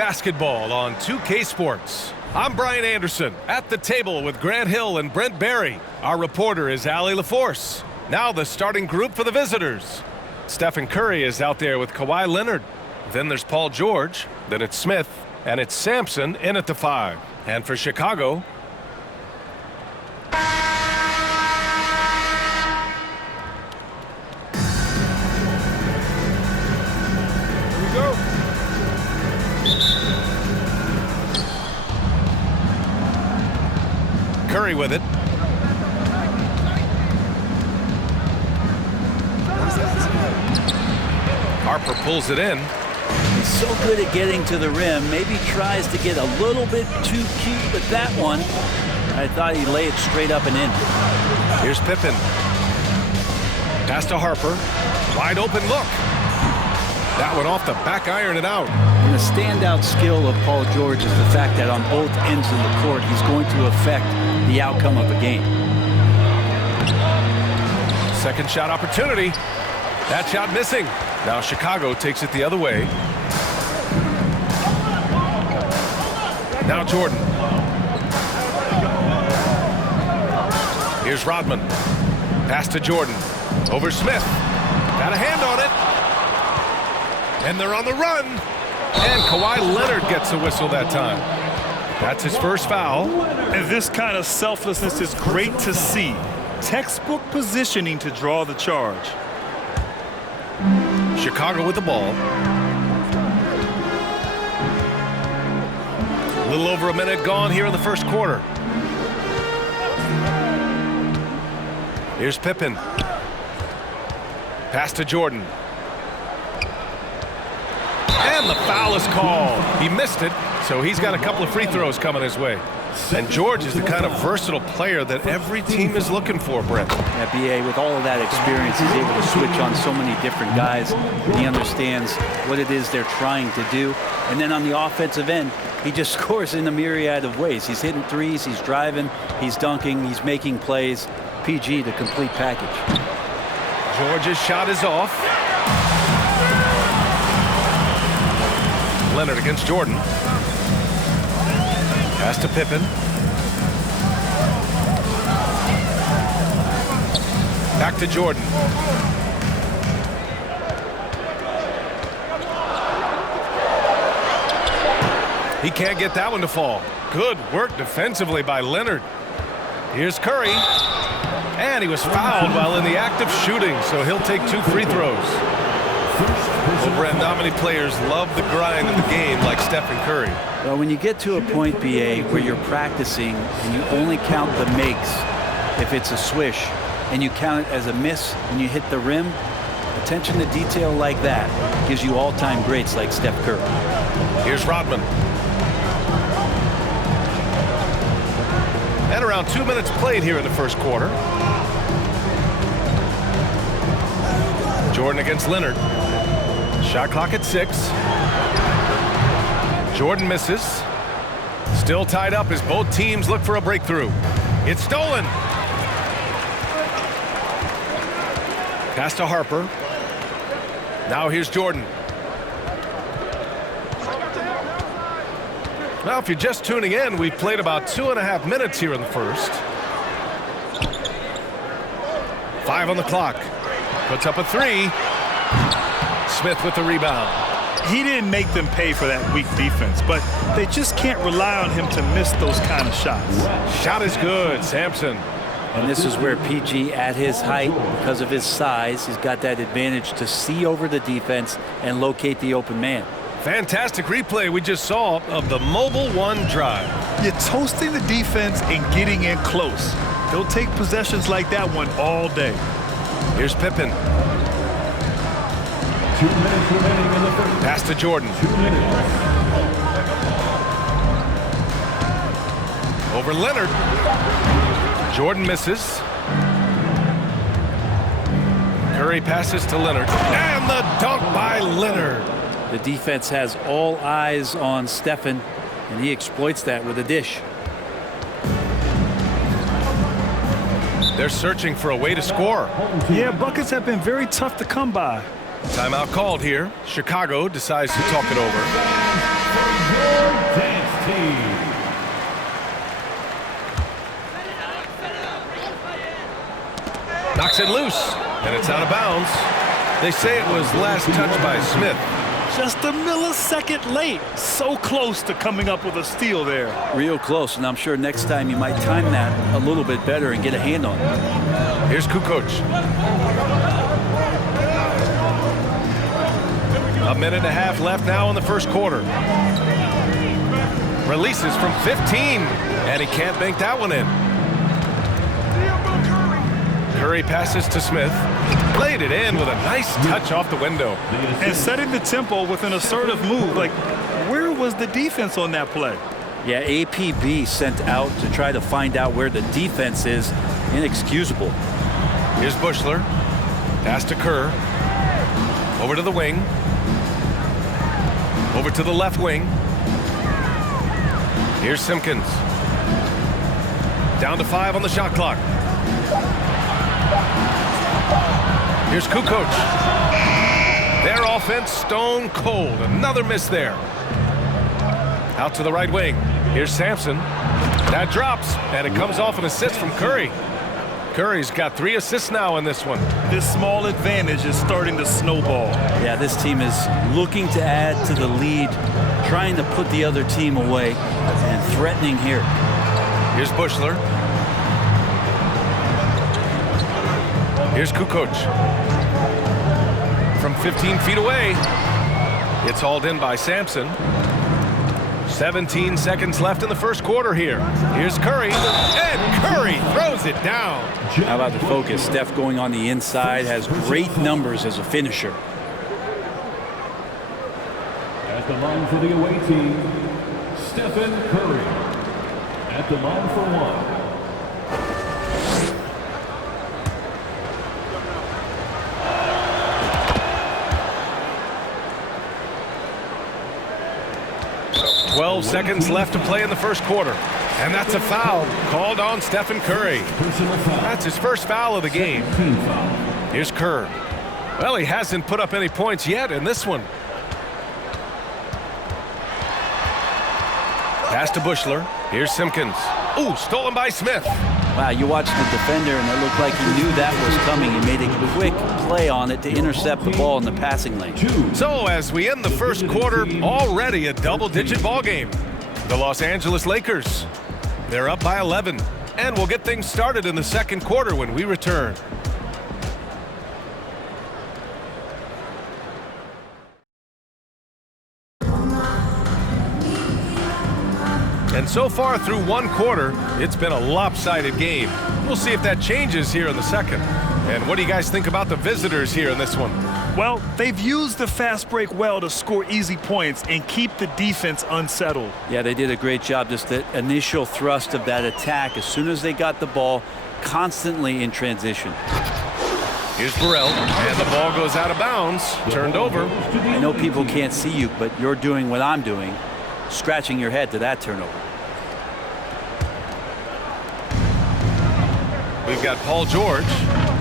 basketball on 2K Sports. I'm Brian Anderson at the table with Grant Hill and Brent Barry. Our reporter is Allie LaForce. Now the starting group for the visitors. Stephen Curry is out there with Kawhi Leonard. Then there's Paul George. Then it's Smith. And it's Sampson in at the 5. And for Chicago, Curry with it. Harper pulls it in. He's so good at getting to the rim. Maybe tries to get a little bit too cute with that one. I thought he'd lay it straight up and in. Here's Pippen. Pass to Harper. Wide open look. That one off the back iron and out. And the standout skill of Paul George is the fact that on both ends of the court, he's going to affect the outcome of a game. Second shot opportunity. That shot missing. Now Chicago takes it the other way. Now Jordan. Here's Rodman. Pass to Jordan. Over Smith. Got a hand on it. And they're on the run. And Kawhi Leonard gets a whistle that time. That's his first foul. And this kind of selflessness is great to see. Textbook positioning to draw the charge. Chicago with the ball. A little over a minute gone here in the first quarter. Here's Pippen. Pass to Jordan. And the foul is called. He missed it, so he's got a couple of free throws coming his way. And George is the kind of versatile player that every team is looking for, Brent. Yeah, BA, with all of that experience, he's able to switch on so many different guys. He understands what it is they're trying to do. And then on the offensive end, he just scores in a myriad of ways. He's hitting threes, he's driving, he's dunking, he's making plays. PG, the complete package. George's shot is off. Leonard against Jordan. Pass to Pippen. Back to Jordan. He can't get that one to fall. Good work defensively by Leonard. Here's Curry. And he was fouled while in the act of shooting, so he'll take 2 free throws. Well, Brent, not many players love the grind of the game like Stephen Curry. Well, when you get to a point, BA, where you're practicing and you only count the makes if it's a swish, and you count it as a miss when you hit the rim, attention to detail like that gives you all-time greats like Steph Curry. Here's Rodman. And around 2 minutes played here in the first quarter. Jordan against Leonard. Shot clock at 6. Jordan misses. Still tied up as both teams look for a breakthrough. It's stolen. Pass to Harper. Now here's Jordan. Now, if you're just tuning in, we've played about 2.5 minutes here in the first. 5 on the clock. Puts up a 3. Smith with the rebound. He didn't make them pay for that weak defense, but they just can't rely on him to miss those kind of shots. Shot is good, Sampson. And this is where PG, at his height, because of his size, he's got that advantage to see over the defense and locate the open man. Fantastic replay we just saw of the mobile 1 drive. You're toasting the defense and getting in close. They'll take possessions like that one all day. Here's Pippen. 2 minutes remaining in the first. Pass to Jordan. 2 minutes. Over Leonard. Jordan misses. Curry passes to Leonard. And the dunk by Leonard. The defense has all eyes on Stephen, and he exploits that with a dish. They're searching for a way to score. Yeah, buckets have been very tough to come by. Timeout called here. Chicago decides to talk it over. Knocks it loose, and it's out of bounds. They say it was last touched by Smith. Just a millisecond late. So close to coming up with a steal there. Real close, and I'm sure next time you might time that a little bit better and get a hand on it. Here's Kukoc. A minute and a half left now in the first quarter. Releases from 15, and he can't bank that one in. Curry passes to Smith. Played it in with a nice touch off the window. And setting the tempo with an assertive move. Like, where was the defense on that play? Yeah, APB sent out to try to find out where the defense is. Inexcusable. Here's Bushler. Pass to Kerr. Over to the wing. Over to the left wing. Here's Simpkins. Down to 5 on the shot clock. Here's Kukoc. Their offense stone cold. Another miss there. Out to the right wing. Here's Sampson. That drops, and it comes off an assist from Curry. Curry's got 3 assists now in this one. This small advantage is starting to snowball. Yeah, this team is looking to add to the lead, trying to put the other team away, and threatening here. Here's Bushler. Here's Kukoc. From 15 feet away, it's hauled in by Sampson. 17 seconds left in the first quarter here. Here's Curry, and Curry throws it down. How about the focus? Steph going on the inside, has great numbers as a finisher. At the line for the away team, Stephen Curry. At the line for one. 12 seconds left to play in the first quarter. And that's a foul called on Stephen Curry. That's his first foul of the game. Here's Kerr. Well, he hasn't put up any points yet in this one. Pass to Bushler. Here's Simpkins. Ooh, stolen by Smith. Wow, you watched the defender, and it looked like he knew that was coming. He made a quick play on it to intercept the ball in the passing lane. So as we end the first quarter, already a double-digit ball game. The Los Angeles Lakers, they're up by 11. And we'll get things started in the second quarter when we return. And so far through one quarter, it's been a lopsided game. We'll see if that changes here in the second. And what do you guys think about the visitors here in this one? Well, they've used the fast break well to score easy points and keep the defense unsettled. Yeah, they did a great job. Just the initial thrust of that attack, as soon as they got the ball, constantly in transition. Here's Burrell, and the ball goes out of bounds, turned over. I know people can't see you, but you're doing what I'm doing, scratching your head to that turnover. We've got Paul George.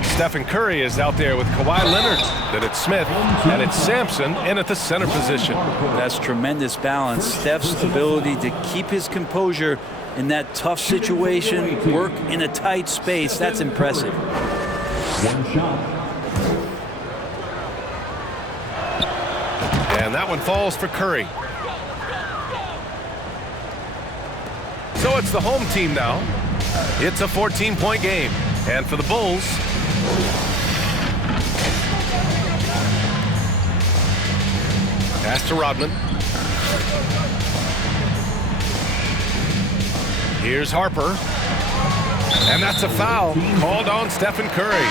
Stephen Curry is out there with Kawhi Leonard. Then it's Smith, and it's Sampson in at the center position. That's tremendous balance. Steph's ability to keep his composure in that tough situation, work in a tight space, that's impressive. One shot. And that one falls for Curry. So it's the home team now. It's a 14-point game. And for the Bulls, pass to Rodman. Here's Harper. And that's a foul called on Stephen Curry.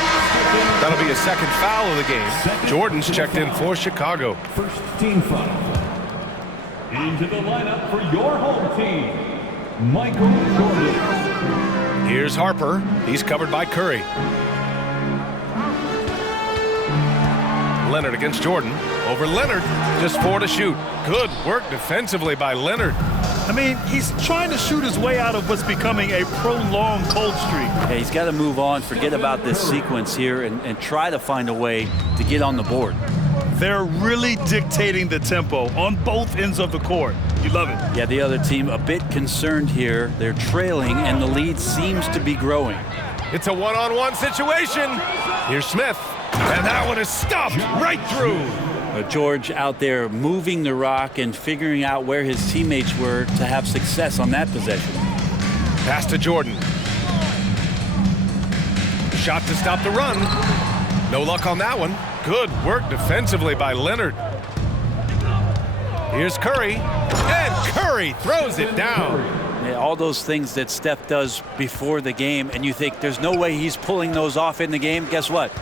That'll be his second foul of the game. Jordan's checked in for Chicago. First team foul. Into the lineup for your home team, Michael Jordan. Here's Harper. He's covered by Curry. Lenard against Jordan. Over Lenard. Just 4 to shoot. Good work defensively by Lenard. I mean, he's trying to shoot his way out of what's becoming a prolonged cold streak. Yeah, he's got to move on, forget about this sequence here, and try to find a way to get on the board. They're really dictating the tempo on both ends of the court. You love it. Yeah, the other team a bit concerned here. They're trailing, and the lead seems to be growing. It's a one-on-one situation. Here's Smith, and that one is stuffed right through. George out there moving the rock and figuring out where his teammates were to have success on that possession. Pass to Jordan. Shot to stop the run. No luck on that one. Good work defensively by Lenard. Here's Curry, and Curry throws it down. Yeah, all those things that Steph does before the game, and you think there's no way he's pulling those off in the game. Guess what?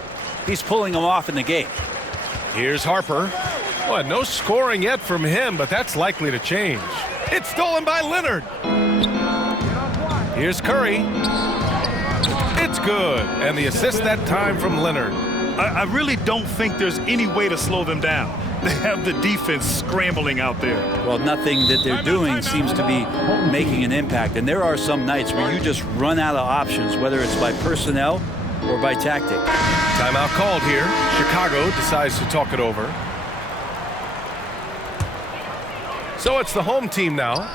He's pulling them off in the game. Here's Harper. Well, no scoring yet from him, but that's likely to change. It's stolen by Lenard. Here's Curry. It's good, and the assist that time from Lenard. I really don't think there's any way to slow them down. They have the defense scrambling out there. Well, nothing that they're doing seems to be making an impact. And there are some nights where you just run out of options, whether it's by personnel or by tactic. Timeout called here. Chicago decides to talk it over. So it's the home team now.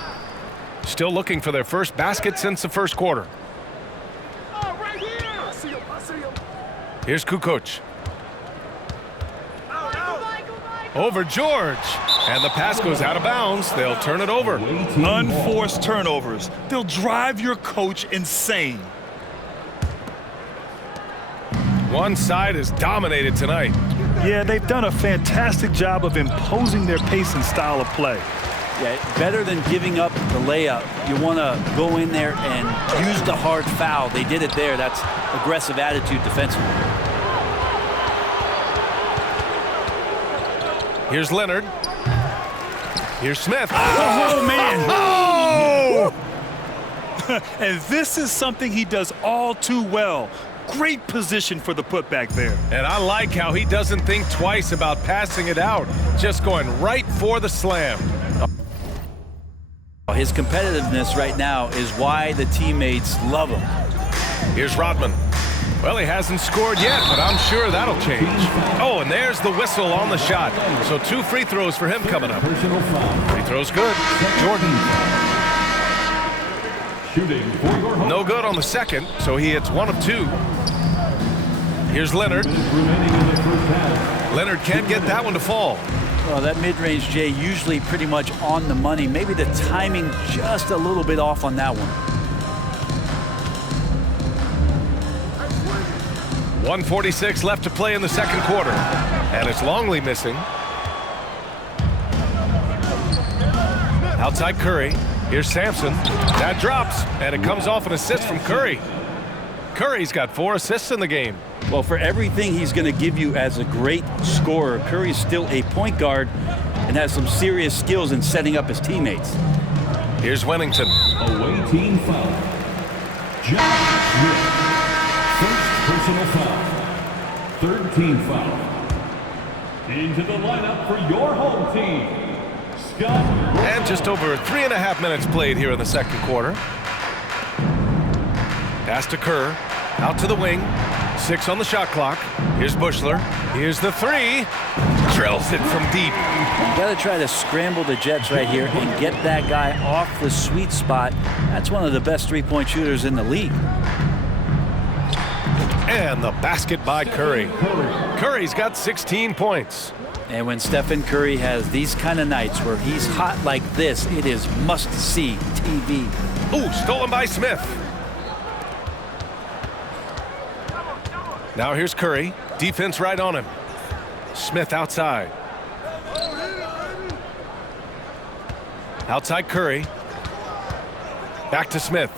Still looking for their first basket since the first quarter. Here's Kukoc. Over George, and the pass goes out of bounds. They'll turn it over. Unforced turnovers. They'll drive your coach insane. One side is dominated tonight. Yeah, they've done a fantastic job of imposing their pace and style of play. Yeah, better than giving up the layup. You want to go in there and use the hard foul. They did it there. That's aggressive attitude defensively. Here's Lenard. Here's Smith. Oh, man. Oh! And this is something he does all too well. Great position for the putback there. And I like how he doesn't think twice about passing it out. Just going right for the slam. His competitiveness right now is why the teammates love him. Here's Rodman. Well, he hasn't scored yet, but I'm sure that'll change. Oh, and there's the whistle on the shot. So 2 free throws for him coming up. Free throws good. Jordan. No good on the second, so he hits 1 of 2. Here's Lenard. Lenard can't get that one to fall. Well, that mid-range, Jay, usually pretty much on the money. Maybe the timing just a little bit off on that one. 1:46 left to play in the second quarter. And it's Longley missing. Outside Curry. Here's Sampson. That drops, and it comes off an assist from Curry. Curry's got 4 assists in the game. Well, for everything he's going to give you as a great scorer, Curry's still a point guard and has some serious skills in setting up his teammates. Here's Wennington. Away team foul. John Smith. First personal foul. Third team foul. Into the lineup for your home team, Scott. And just over 3.5 minutes played here in the second quarter. Pass to Kerr. Out to the wing. 6 on the shot clock. Here's Bushler. Here's the 3. Drills it from deep. You got to try to scramble the Jets right here and get that guy off the sweet spot. That's one of the best three-point shooters in the league. And the basket by Curry. Curry's got 16 points. And when Stephen Curry has these kind of nights where he's hot like this, it is must-see TV. Ooh, stolen by Smith. Now here's Curry. Defense right on him. Smith outside. Outside Curry. Back to Smith.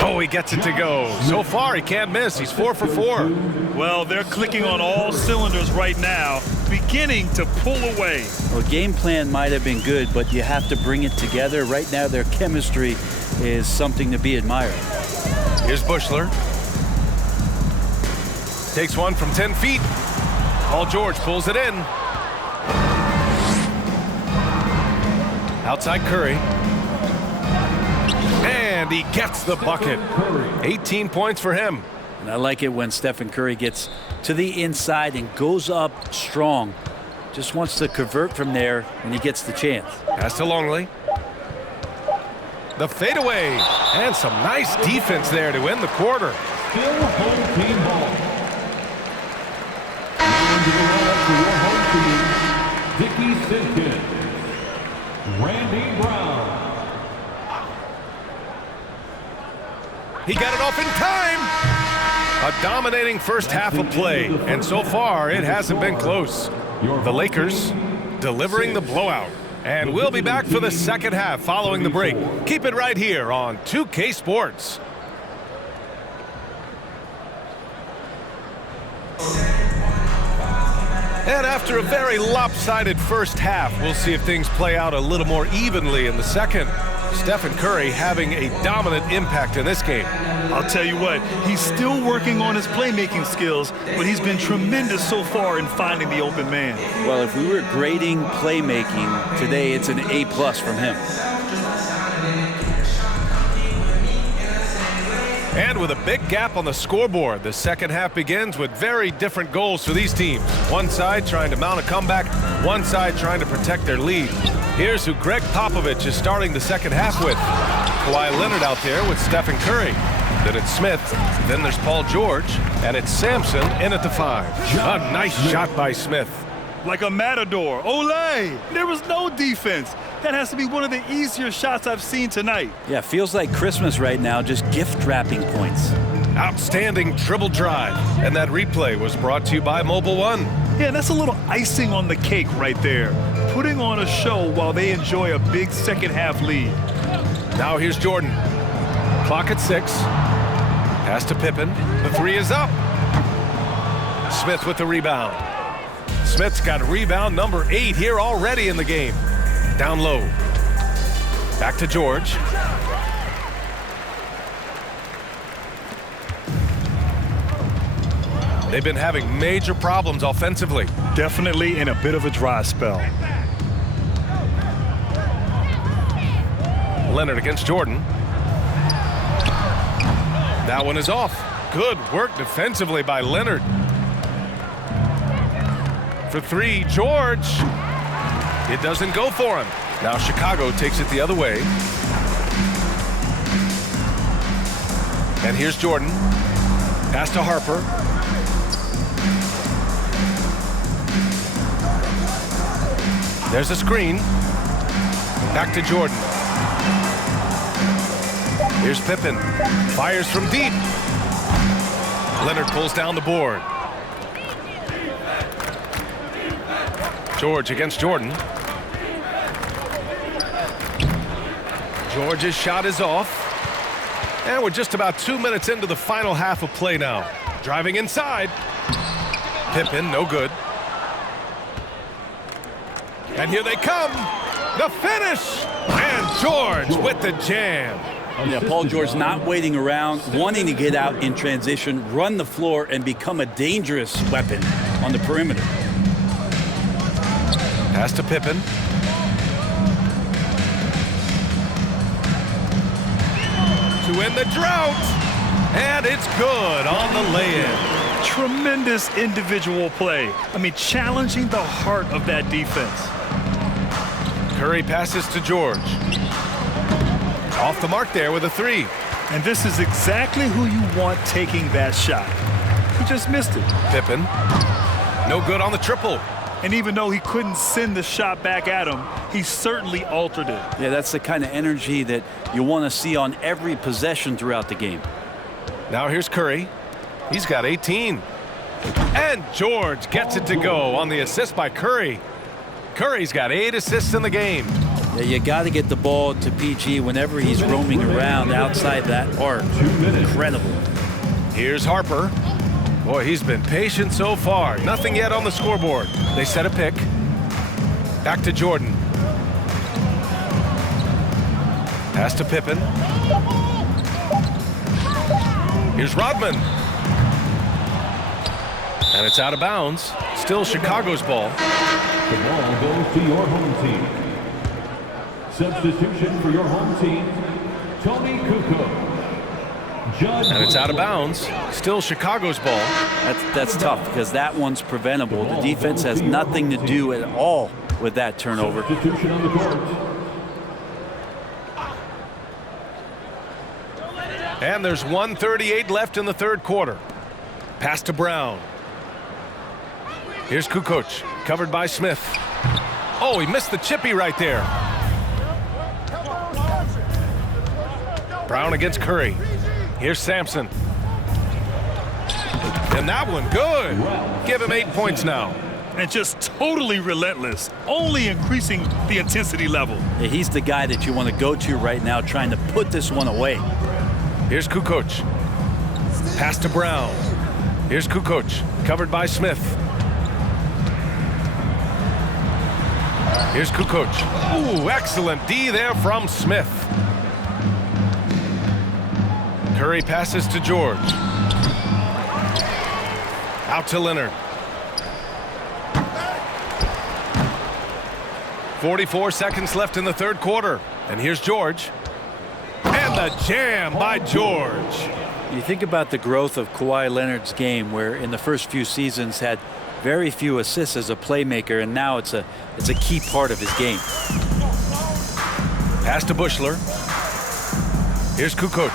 Oh, he gets it to go. So far, he can't miss. He's 4 for 4. Well, they're clicking on all cylinders right now, beginning to pull away. Well, game plan might have been good, but you have to bring it together. Right now, their chemistry is something to be admired. Here's Bushler. Takes one from 10 feet. Paul George pulls it in. Outside Curry. And he gets the bucket. 18 points for him. And I like it when Stephen Curry gets to the inside and goes up strong. Just wants to convert from there when he gets the chance. Pass to Longley. The fadeaway. And some nice defense there to end the quarter. Still home team ball. Into the lineup for your home team, Dickey Simpkins, Randy Brown. He got it off in time. A dominating first half of play, and so far it hasn't been close. The Lakers delivering the blowout. And we'll be back for the second half following the break. Keep it right here on 2K Sports. And after a very lopsided first half, we'll see if things play out a little more evenly in the second. Stephen Curry having a dominant impact in this game. I'll tell you what, he's still working on his playmaking skills, but he's been tremendous so far in finding the open man. Well, if we were grading playmaking today, it's an A+ from him. And with a big gap on the scoreboard, the second half begins with very different goals for these teams. One side trying to mount a comeback, one side trying to protect their lead. Here's who Greg Popovich is starting the second half with. Kawhi Leonard out there with Stephen Curry. Then it's Smith, then there's Paul George, and it's Sampson in at the 5. A nice shot by Smith. Like a matador. Olay! There was no defense. That has to be one of the easier shots I've seen tonight. Yeah, feels like Christmas right now, just gift wrapping points. Outstanding dribble drive. And that replay was brought to you by Mobile One. Yeah, that's a little icing on the cake right there. Putting on a show while they enjoy a big second half lead. Now here's Jordan. Clock at 6. Pass to Pippen. The 3 is up. Smith with the rebound. Smith's got rebound number 8 here already in the game. Down low. Back to George. They've been having major problems offensively. Definitely in a bit of a dry spell. Lenard against Jordan. That one is off. Good work defensively by Lenard. For 3, George. It doesn't go for him. Now Chicago takes it the other way. And here's Jordan. Pass to Harper. There's a screen. Back to Jordan. Here's Pippen. Fires from deep. Leonard pulls down the board. George against Jordan. George's shot is off. And we're just about 2 minutes into the final half of play now. Driving inside. Pippen, no good. And here they come. The finish. And George with the jam. Yeah, Paul George not waiting around, wanting to get out in transition, run the floor, and become a dangerous weapon on the perimeter. Pass to Pippen. To end the drought. And it's good on the lay-in. Tremendous individual play. I mean, challenging the heart of that defense. Curry passes to George. Off the mark there with a 3. And this is exactly who you want taking that shot. He just missed it. Pippen. No good on the triple. And even though he couldn't send the shot back at him, he certainly altered it. Yeah, that's the kind of energy that you want to see on every possession throughout the game. Now here's Curry. He's got 18. And George gets it to go on the assist by Curry. Curry's got 8 assists in the game. Yeah, you got to get the ball to PG whenever he's roaming around outside that arc. Incredible. Here's Harper. Boy, he's been patient so far. Nothing yet on the scoreboard. They set a pick. Back to Jordan. Pass to Pippen. Here's Rodman. And it's out of bounds. Still Chicago's ball. The ball goes to your home team. Substitution for your home team, Tony Kukoc. And it's out of bounds. Still Chicago's ball. That's tough because that one's preventable. The defense has nothing to do at all with that turnover. Substitution on the court. And there's 1:38 left in the third quarter. Pass to Brown. Here's Kukoc, covered by Smith. Oh, he missed the chippy right there. Brown against Curry. Here's Sampson. And that one, good. Give him 8 points now. And just totally relentless, only increasing the intensity level. Yeah, he's the guy that you want to go to right now, trying to put this one away. Here's Kukoc. Pass to Brown. Here's Kukoc, covered by Smith. Here's Kukoc. Ooh, excellent D there from Smith. Curry passes to George. Out to Lenard. 44 seconds left in the third quarter. And here's George. And the jam by George. You think about the growth of Kawhi Leonard's game, where in the first few seasons had very few assists as a playmaker, and now it's a key part of his game. Pass to Bushler. Here's Kukoc.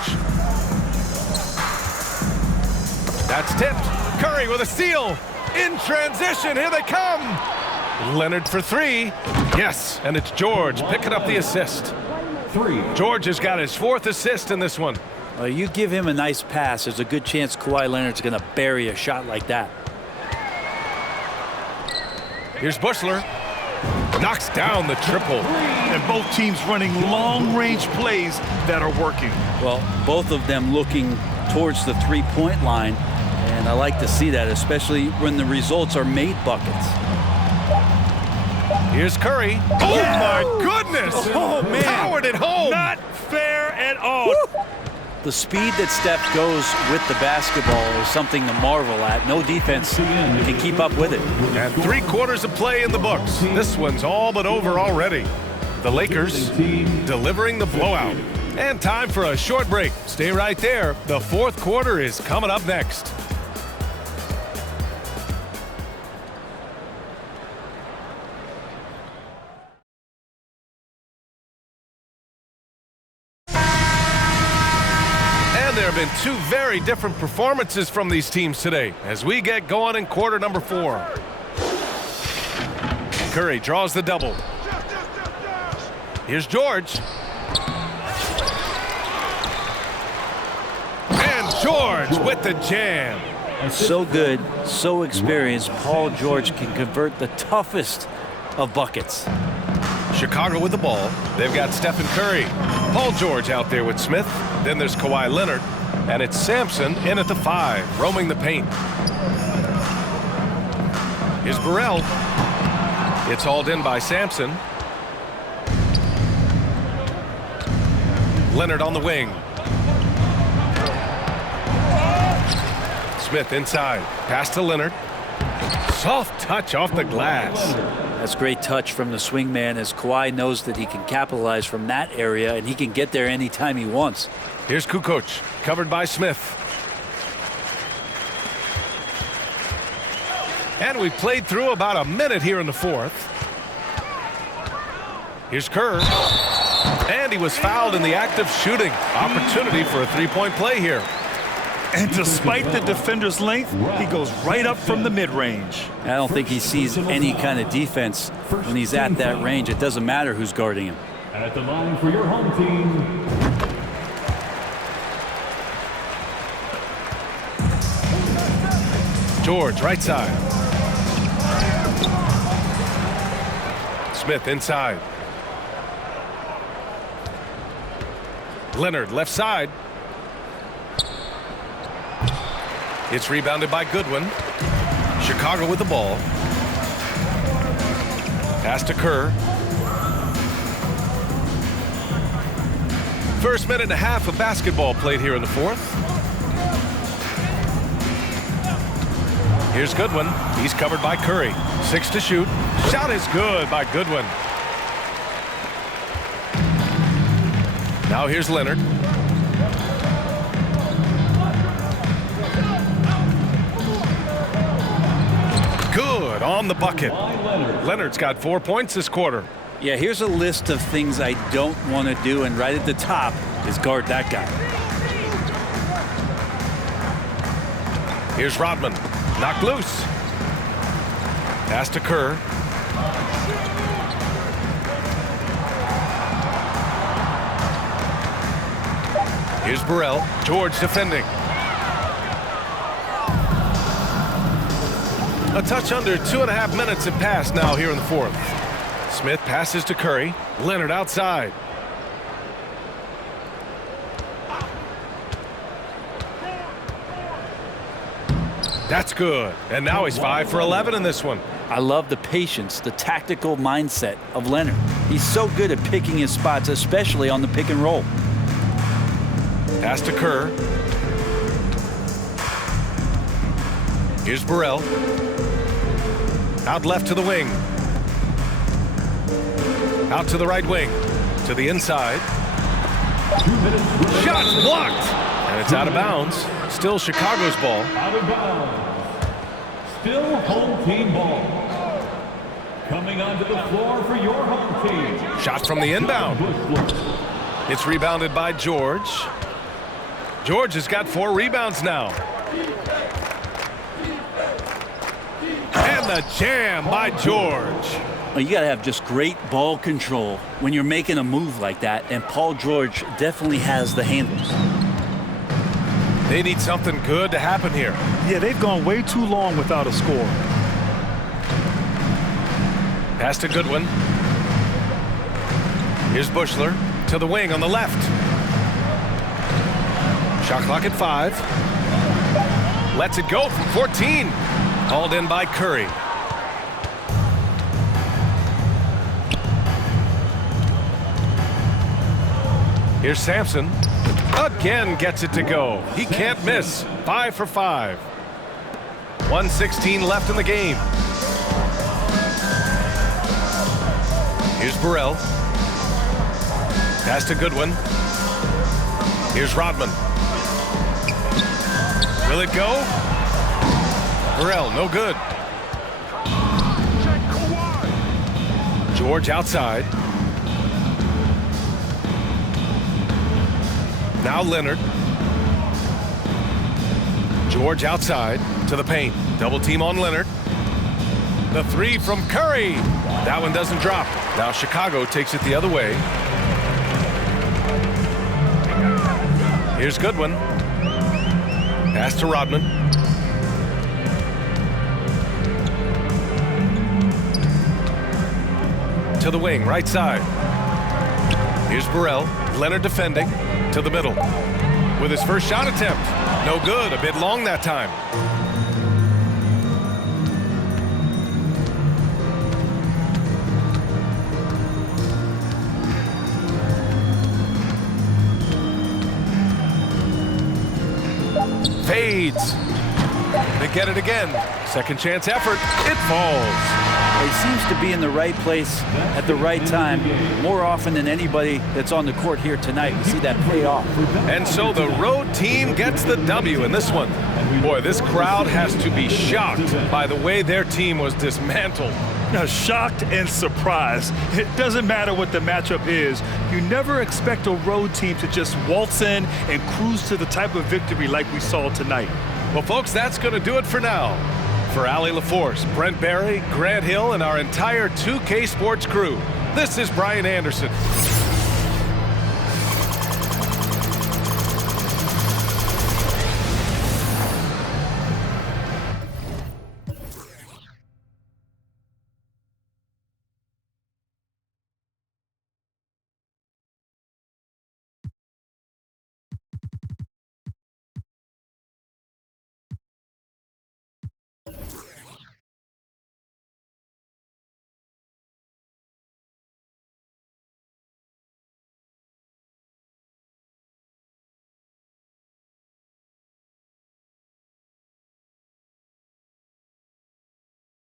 That's tipped. Curry with a steal. In transition, here they come. Lenard for three. Yes, and it's George picking up the assist. George has got his fourth assist in this one. You give him a nice pass, there's a good chance Kawhi Leonard's going to bury a shot like that. Here's Bushler. Knocks down the triple. And both teams running long-range plays that are working. Well, both of them looking towards the three-point line, and I like to see that, especially when the results are made buckets. Here's Curry. Oh, my goodness. Oh, man. Powered it home. Not fair at all. The speed that Steph goes with the basketball is something to marvel at. No defense can keep up with it. And 3 quarters of play in the books. This one's all but over already. The Lakers delivering the blowout. And time for a short break. Stay right there. The fourth quarter is coming up next. There have been 2 very different performances from these teams today as we get going in quarter number 4. Curry draws the double. Here's George. And George with the jam. So good, so experienced. Paul George can convert the toughest of buckets. Chicago with the ball. They've got Stephen Curry. Paul George out there with Smith. Then there's Kawhi Leonard. And it's Sampson in at the 5, roaming the paint. Here's Burrell. It's hauled in by Sampson. Lenard on the wing. Smith inside. Pass to Lenard. Soft touch off the glass. That's great touch from the swingman, as Kawhi knows that he can capitalize from that area and he can get there anytime he wants. Here's Kukoc, covered by Smith. And we played through about a minute here in the fourth. Here's Kerr. And he was fouled in the act of shooting. Opportunity for a three-point play here. And despite the defender's length, he goes right up from the mid-range. I don't think he sees any kind of defense when he's at that range. It doesn't matter who's guarding him. At the line for your home team. George, right side. Smith inside. Lenard, left side. It's rebounded by Goodwin. Chicago with the ball. Pass to Kerr. First minute and a half of basketball played here in the fourth. Here's Goodwin. He's covered by Curry. 6 to shoot. Shot is good by Goodwin. Now here's Lenard. Good on the bucket. Lenard's got 4 points this quarter. Yeah, here's a list of things I don't want to do, and right at the top is guard that guy. Here's Rodman. Knocked loose. Pass to Kerr. Here's Burrell. George defending. A touch under 2.5 minutes have passed now here in the fourth. Smith passes to Curry. Lenard outside. That's good. And now he's 5 for 11 in this one. I love the patience, the tactical mindset of Lenard. He's so good at picking his spots, especially on the pick and roll. Pass to Kerr. Here's Burrell. Out left to the wing. Out to the right wing. To the inside. Shot blocked. And it's out of bounds. Still Chicago's ball. Out of bounds. Still home team ball. Coming onto the floor for your home team. Shot from the inbound. It's rebounded by George. George has got 4 rebounds now. And the jam by George. Well, you got to have just great ball control when you're making a move like that, and Paul George definitely has the handles. They need something good to happen here. Yeah, they've gone way too long without a score. Pass to Goodwin. Here's Bushler to the wing on the left. Shot clock at 5. Lets it go from 14. Called in by Curry. Here's Sampson. Again gets it to go. He can't miss. 5 for 5. 1:16 left in the game. Here's Burrell. Pass to Goodwin. Here's Rodman. Will it go? Burrell, no good. George outside. Now Lenard. George outside to the paint. Double team on Lenard. The 3 from Curry. That one doesn't drop. Now Chicago takes it the other way. Here's Goodwin. Pass to Rodman. To the wing, right side. Here's Burrell. Lenard defending. To the middle. With his first shot attempt. No good. A bit long that time. Fades. They get it again. Second chance effort. It falls. He seems to be in the right place at the right time more often than anybody that's on the court here tonight. We see that pay off. And so the road team gets the W in this one. Boy, this crowd has to be shocked by the way their team was dismantled. Now, shocked and surprised. It doesn't matter what the matchup is. You never expect a road team to just waltz in and cruise to the type of victory like we saw tonight. Well, folks, that's going to do it for now. For Ali LaForce, Brent Barry, Grant Hill, and our entire 2K Sports crew, this is Brian Anderson.